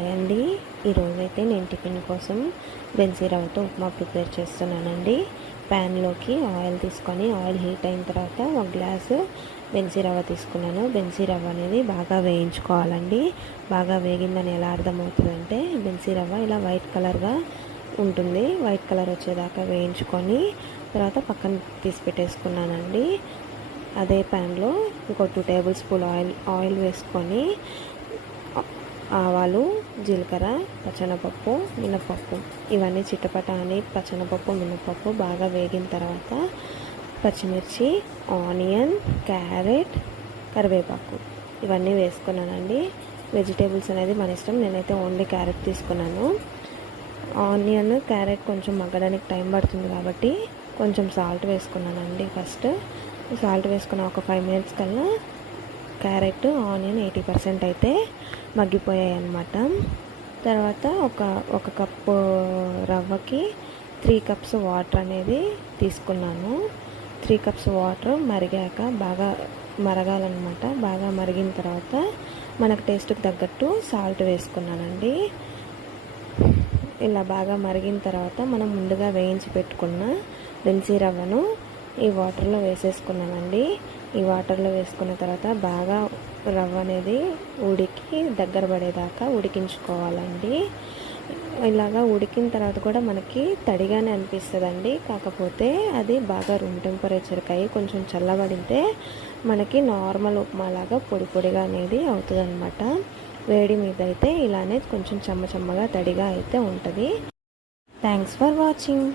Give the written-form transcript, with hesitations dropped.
Hi అండి. ఈరోజైతే నేను టిఫిన్ కోసం బెన్సీ రవ్వతో ఉప్మా ప్రిపేర్ చేస్తున్నానండి. ప్యాన్లోకి ఆయిల్ తీసుకొని ఆయిల్ హీట్ అయిన తర్వాత ఒక గ్లాసు బెన్సీ రవ్వ తీసుకున్నాను. బెన్సీ రవ్వ అనేది బాగా వేయించుకోవాలండి. బాగా వేగిందని ఎలా అర్థమవుతుందంటే బెన్సీ రవ్వ ఇలా వైట్ కలర్గా ఉంటుంది. వైట్ కలర్ వచ్చేదాకా వేయించుకొని తర్వాత పక్కన తీసి పెట్టేసుకున్నానండి. అదే ప్యాన్లో ఇంకో 2 టేబుల్ స్పూన్ ఆయిల్ వేసుకొని ఆవాలు, జీలకర్ర, పచ్చనపప్పు, మినపప్పు ఇవన్నీ చిట్టపట అని పచ్చనపప్పు, మినపప్పు బాగా వేగిన తర్వాత పచ్చిమిర్చి, ఆనియన్, క్యారెట్, కరివేపాకు ఇవన్నీ వేసుకున్నానండి. వెజిటేబుల్స్ అనేది మన ఇష్టం. నేనైతే ఓన్లీ క్యారెట్ తీసుకున్నాను. ఆనియన్, క్యారెట్ కొంచెం మగ్గడానికి టైం పడుతుంది కాబట్టి కొంచెం సాల్ట్ వేసుకున్నానండి. ఫస్ట్ సాల్ట్ వేసుకున్న ఒక 5 మినిట్స్ కల్లా క్యారెట్, ఆనియన్ 80% అయితే మగ్గిపోయాయి అన్నమాట. తర్వాత ఒక కప్పు రవ్వకి 3 కప్స్ వాటర్ అనేది తీసుకున్నాను. 3 కప్స్ వాటర్ మరిగాక బాగా మరగాలన్నమాట. బాగా మరిగిన తర్వాత మనకు టేస్ట్కి తగ్గట్టు సాల్ట్ వేసుకున్నానండి. ఇలా బాగా మరిగిన తర్వాత మనం ముందుగా వేయించి పెట్టుకున్న బెన్సీ రవ్వను ఈ వాటర్లో వేసేసుకున్నానండి. ఈ వాటర్లో వేసుకున్న తర్వాత బాగా రవ్వ అనేది ఉడికి దగ్గర పడేదాకా ఉడికించుకోవాలండి. ఇలాగా ఉడికిన తర్వాత కూడా మనకి తడిగానే అనిపిస్తుందండి. కాకపోతే అది బాగా రూమ్ టెంపరేచర్కి అయ్యి కొంచెం చల్లబడితే మనకి నార్మల్ ఉప్మాలాగా పొడి పొడిగా అనేది అవుతుంది అనమాట. వేడి మీద అయితే ఇలానే కొంచెం చెమ్మగా తడిగా అయితే ఉంటుంది. Thanks for watching.